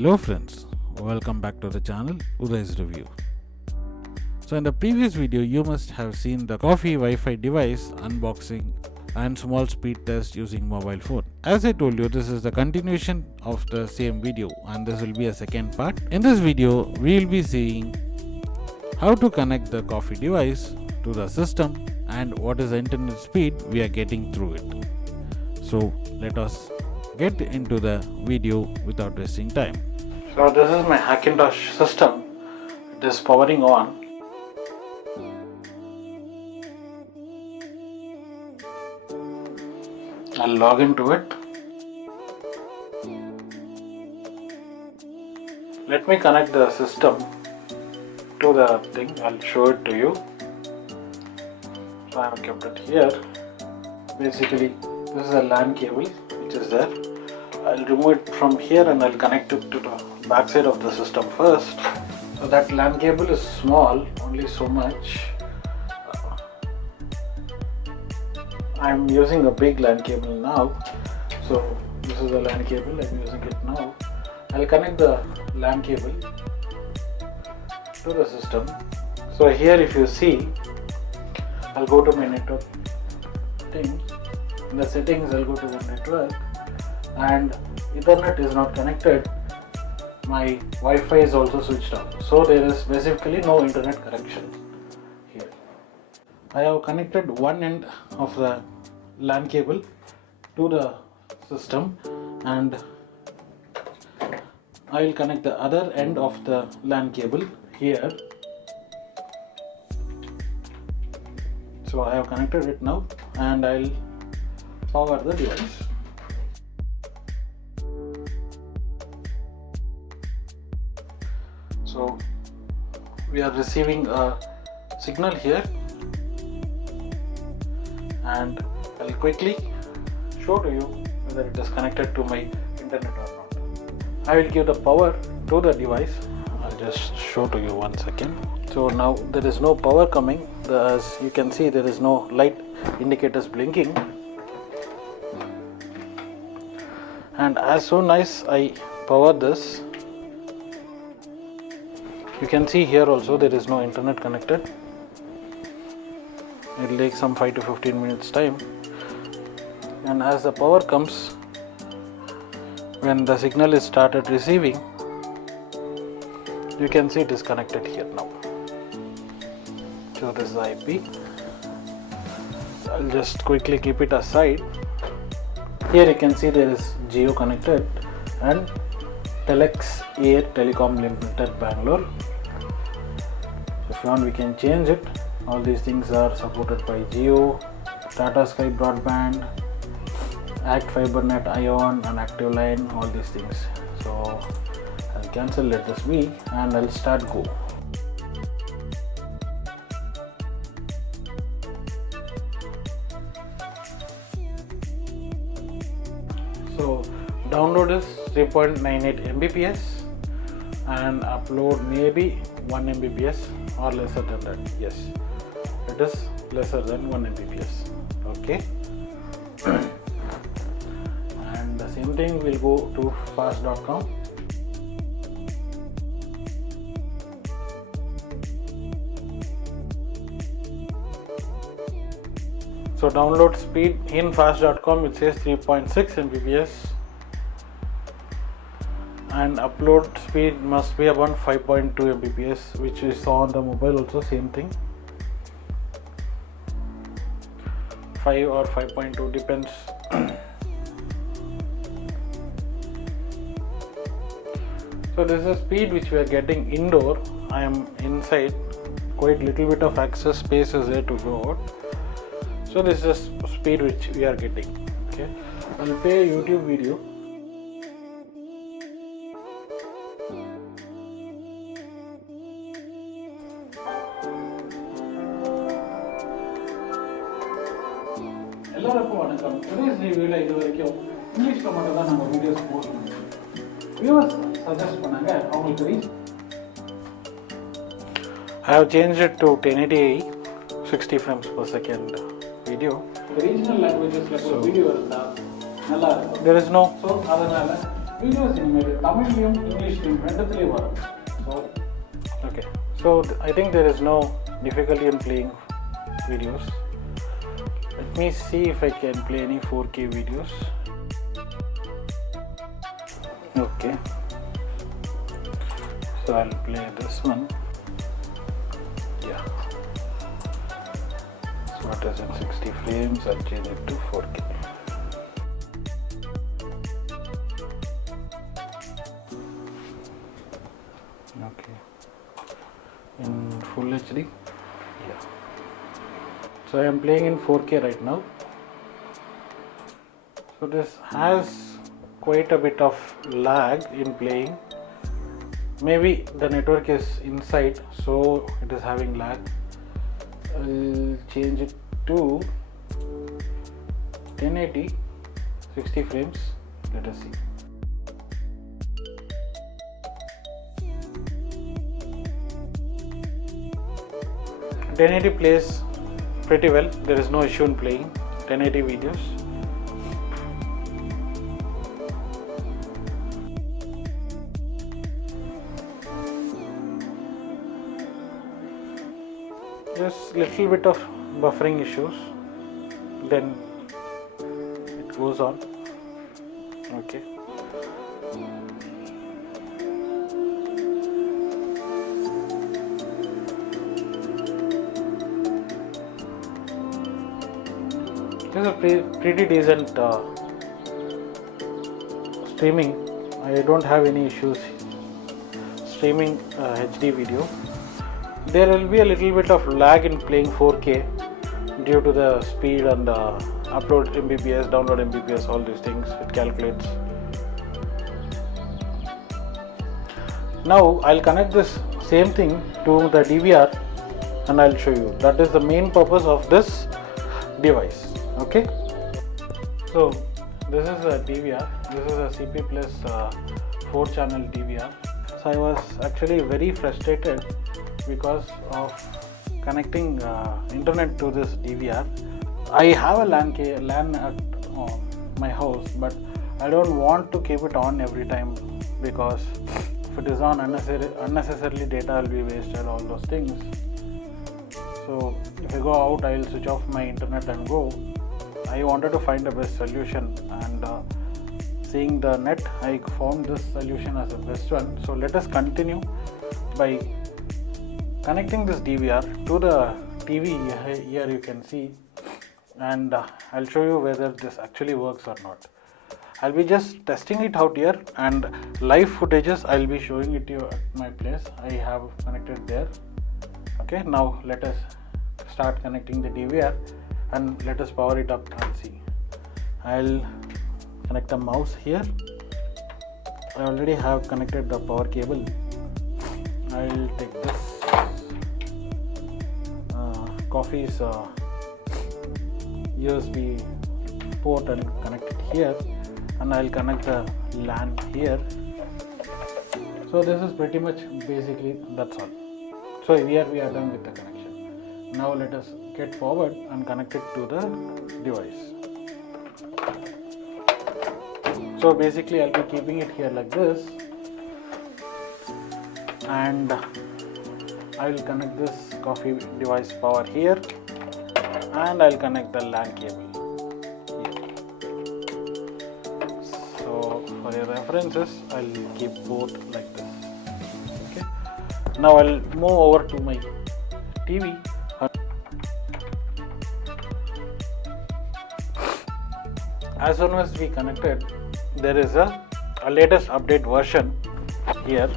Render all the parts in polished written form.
Hello friends, welcome back to the channel Uday's Review. So in the previous video you must have seen the COFE Wi-Fi device unboxing and small speed test using mobile phone. As I told you, this is the continuation of the same video and this will be a second part. In this video we will be seeing how to connect the COFE device to the system and what is the internet speed we are getting through it. So let us get into the video without wasting time. So this is my Hackintosh system. It is powering on. I'll log into it. Let me connect the system to the thing. I'll show it to you. So I have kept it here. Basically, this is a LAN cable which is there. I'll remove it from here and I'll connect it to the back side of the system first. So that LAN cable is small, only so much. I'm using a big LAN cable now. So this is the LAN cable, I'm using it now. I'll connect the LAN cable to the system. So here if you see, I'll go to my network thing. In the settings I'll go to the network and Ethernet is not connected. My Wi-Fi is also switched off. So there is basically no internet connection here. I have connected one end of the LAN cable to the system and I will connect the other end of the LAN cable here. So I have connected it now and I'll power the device. So we are receiving a signal here and I'll quickly show to you whether it is connected to my internet or not. I will give the power to the device. I'll just show to you 1 second. So now there is no power coming. As you can see, there is no light indicators blinking. And as soon as I power this, you can see here also there is no internet connected. It will take some 5 to 15 minutes time. And as the power comes, when the signal is started receiving, you can see it is connected here now. So this is IP. I'll just quickly keep it aside. Here you can see there is Geo connected and Telex Air Telecom Limited Bangalore. If you want, we can change it. All these things are supported by Geo, Tata Sky Broadband, Act FiberNet Ion and Active Line, all these things. So I'll cancel let this be and I'll start go. So download is 3.98 Mbps and upload maybe 1 Mbps or lesser than that. Yes, it is lesser than 1 Mbps. Okay. And the same thing will go to fast.com. So download speed in fast.com, it says 3.6 Mbps and upload speed must be about 5.2 Mbps, which we saw on the mobile also, same thing. 5 or 5.2 depends. So this is the speed which we are getting indoor. I am inside, quite little bit of access space is there to go out. So this is the speed which we are getting. Okay, I'll play a YouTube video. எல்லாருக்கும் வணக்கம். Today's reviewல இது வரைக்கும் இங்கிலீஷ்ல மட்டும் தான் நம்ம videos post பண்ணுவோம். Viewers suggest பண்ணாங்க, அவங்களுக்கு reach. I have changed it to 1080 60 frames per second video. Regional languages like video there is no. So அதனால videos in Tamil, English, so okay. So I think there is no difficulty in playing videos. Let me see if I can play any 4K videos. Okay. So I'll play this one. Yeah. So what is in 60 frames? I'll change it to 4K. Okay. In full HD. Yeah. So I am playing in 4K right now. So this has quite a bit of lag in playing. Maybe the network is inside, so it is having lag. I'll change it to 1080, 60 frames. Let us see. .1080 plays pretty well. There is no issue in playing 1080 videos. Just little bit of buffering issues, then it goes on. Okay. This is a pretty decent streaming. I don't have any issues streaming HD video. There will be a little bit of lag in playing 4K due to the speed and upload Mbps, download Mbps, all these things it calculates. Now I'll connect this same thing to the DVR and I'll show you. That is the main purpose of this device. Okay. So this is a DVR. This is a CP plus 4-channel DVR. So I was actually very frustrated because of connecting internet to this DVR. I have a LAN at my house, but I don't want to keep it on every time because if it is on, unnecessarily data will be wasted, all those things. So if I go out, I will switch off my internet and go. I wanted to find the best solution, and seeing the net, I found this solution as the best one. So let us continue by connecting this DVR to the TV. Here you can see, and I'll show you whether this actually works or not. I'll be just testing it out here, and live footages I'll be showing it to you at my place. I have connected there. Okay, now let us start connecting the DVR and let us power it up and see. I'll connect the mouse here. I already have connected the power cable. I'll take this COFE's USB port and connect it here, and I'll connect the LAN here. So this is pretty much basically that's all. So here we are done with the connection. Now let us get forward and connect it to the device. So basically I'll be keeping it here like this, and I will connect this COFE device power here, and I'll connect the LAN cable here. So for your references, I'll keep both like this. Okay. Now I'll move over to my TV. As soon as we connected, there is a latest update version here.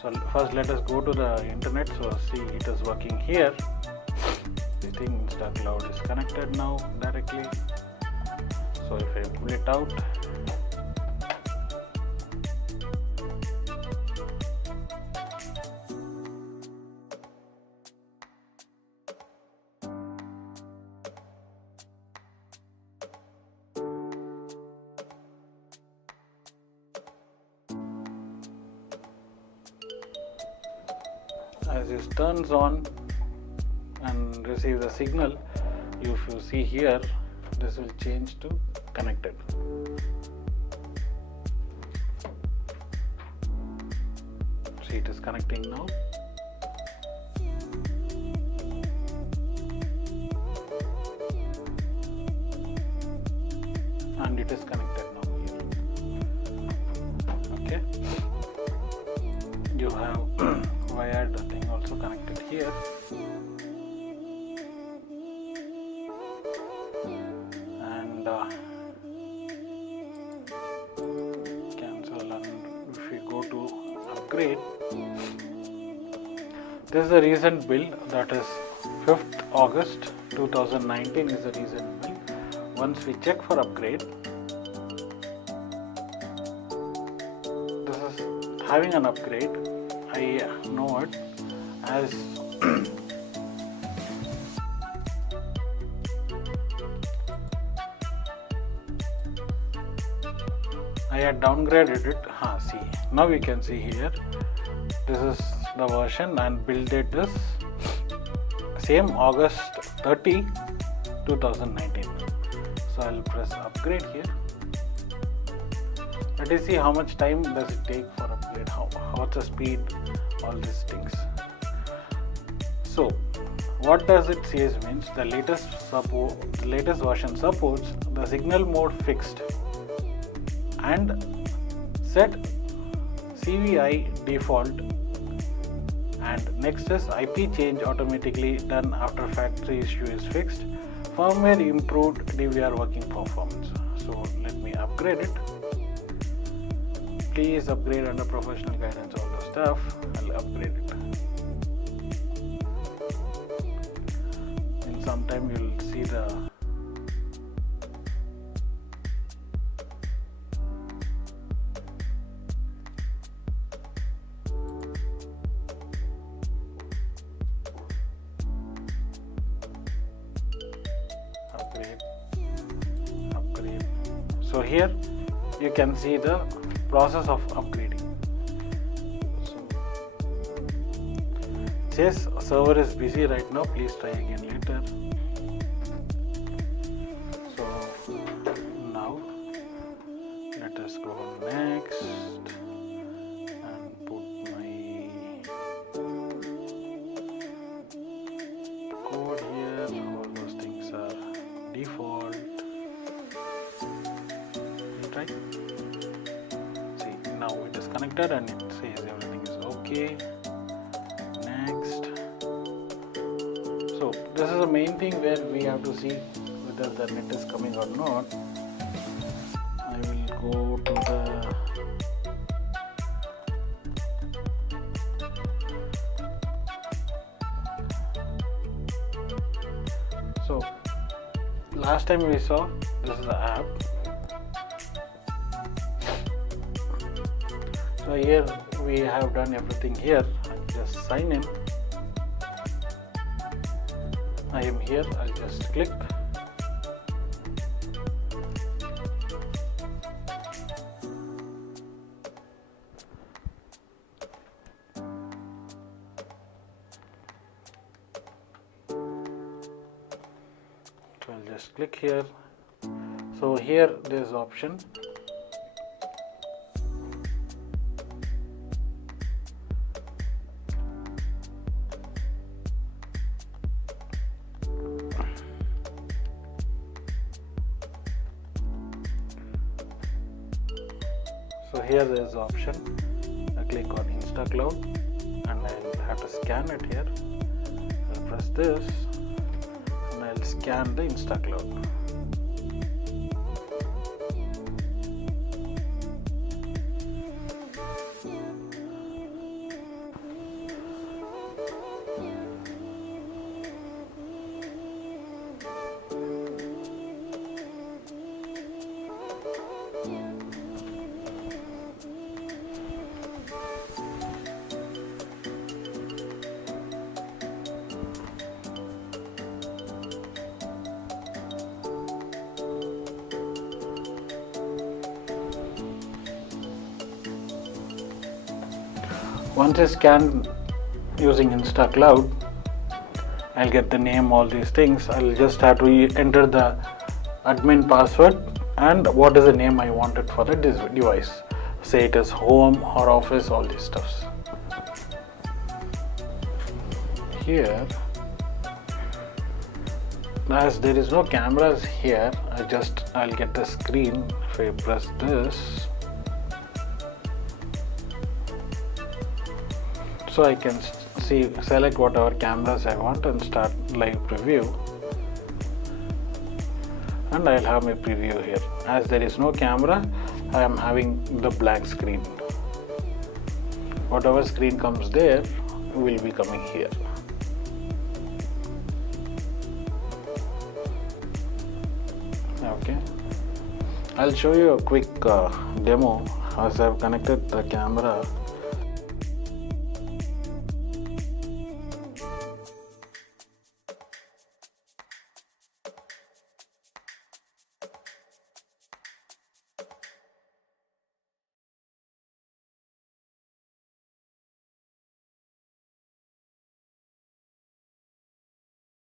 So first let us go to the internet. So see, it is working here. I think InstaCloud is connected now directly. So if I pull it out, as it turns on and receive the signal, if you see here, this will change to connected. See, it is connecting now. And it is connected now here. Okay. You have wired thing also connected here. And cancel, and if we go to upgrade, this is a recent build, that is 5th August 2019 is the recent build. Once we check for upgrade, this is having an upgrade. I know it as I had downgraded it. See, now we can see here, this is the version and build date is same August 30, 2019. So I'll press upgrade here. Let us see how much time does it take for upgrade, what's the speed, all these things. So what does it says means the latest version supports the signal mode fixed and set CVI default, and next is IP change automatically done after factory issue is fixed. Firmware improved DVR working performance. So let me upgrade it. Please upgrade under professional guidance, all the stuff. I'll upgrade it. In some time you'll see the upgrade. So here you can see the process of upgrading. So it says server is busy right now, please try again later. So now let us go next and put my code here. All those things are default. Try. See, now it is connected and it says everything is okay. Next. So this is the main thing where we have to see whether the net is coming or not. I will go to the so last time we saw this is the app. So here we have done everything here. I'll just sign in. I am here. I'll just click. So I'll just click here. So here there is option. So here there is option. I click on InstaCloud and I'll have to scan it here. I'll press this and I'll scan the InstaCloud. Once I scan using InstaCloud, I'll get the name, all these things. I'll just have to enter the admin password and what is the name I wanted for the device. Say it is home or office, all these stuffs. here. As there is no cameras here, I'll get the screen. If I press this, so I can select whatever cameras I want and start live preview, and I'll have my preview here. As there is no camera, I am having the blank screen. Whatever screen comes there will be coming here. Okay, I'll show you a quick demo as I've connected the camera